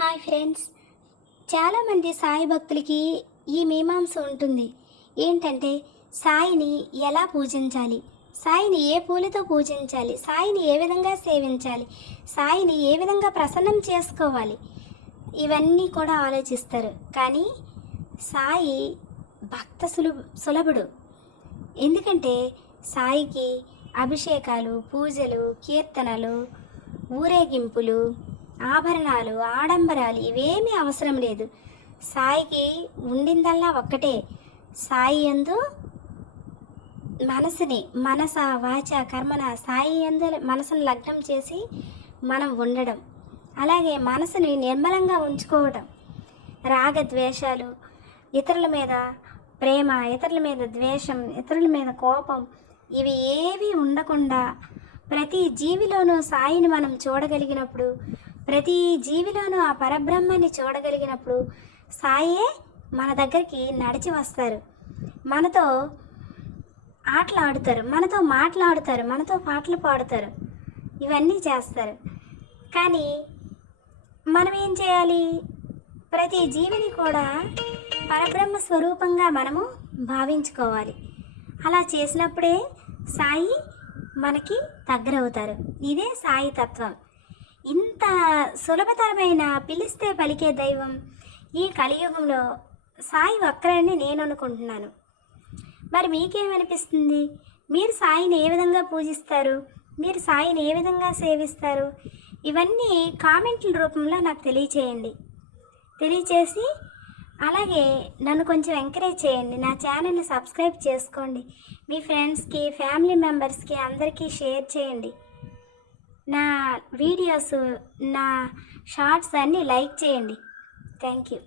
Hi friends. చాలామంది సాయి భక్తులకి ఈ మీమాంస ఉంటుంది. ఏంటంటే సాయిని ఎలా పూజించాలి? సాయిని ఏ పూలతో పూజించాలి? సాయిని ఏ విధంగా సేవించాలి? సాయిని ఏ విధంగా ప్రసన్నం చేసుకోవాలి? ఇవన్నీ కూడా ఆలోచిస్తారు. కానీ సాయి భక్త సులభ సులభుడు. ఎందుకంటే సాయికి అభిషేకాలు పూజలు కీర్తనలు ఊరేగింపులు ఆభరణాలు ఆడంబరాలు ఇవేమీ అవసరం లేదు. సాయికి ఉండిందల్లా ఒక్కటే. సాయి ఎందు మనసుని మనస వాచ కర్మన సాయి ఎందు మనసును లగ్నం చేసి మనం ఉండడం. అలాగే మనసుని నిర్మలంగా ఉంచుకోవడం రాగద్వేషాలు ఇతరుల మీద ప్రేమ ఇతరుల మీద ద్వేషం ఇతరుల మీద కోపం ఇవి ఏవి ఉండకుండా ప్రతి జీవిలోనూ సాయిని మనం చూడగలిగినప్పుడు ప్రతి జీవిలోనూ ఆ పరబ్రహ్మాన్ని చూడగలిగినప్పుడు సాయే మన దగ్గరికి నడిచి వస్తారు. మనతో ఆటలాడుతారు మనతో మాట్లాడుతారు మనతో పాటలు పాడుతారు. ఇవన్నీ చేస్తారు. కానీ మనం ఏం చేయాలి? ప్రతి జీవిని కూడా పరబ్రహ్మ స్వరూపంగా మనము భావించుకోవాలి. అలా చేసినప్పుడే సాయి మనకి దగ్గరవుతారు. ఇదే సాయి తత్వం. ఇంత సులభతరమైన పిలిస్తే పలికే దైవం ఈ కలియుగంలో సాయి ఒక్కరని నేను అనుకుంటున్నాను. మరి మీకేమనిపిస్తుంది? మీరు సాయిని ఏ విధంగా పూజిస్తారు? మీరు సాయిని ఏ విధంగా సేవిస్తారు? ఇవన్నీ కామెంట్ల రూపంలో నాకు తెలియచేయండి. తెలియచేసి అలాగే నన్ను కొంచెం ఎంకరేజ్ చేయండి. నా ఛానల్ని సబ్స్క్రైబ్ చేసుకోండి. మీ ఫ్రెండ్స్కి ఫ్యామిలీ మెంబర్స్కి అందరికీ షేర్ చేయండి. నా వీడియోస్ నా షార్ట్స్ అన్నీ లైక్ చేయండి. Thank you.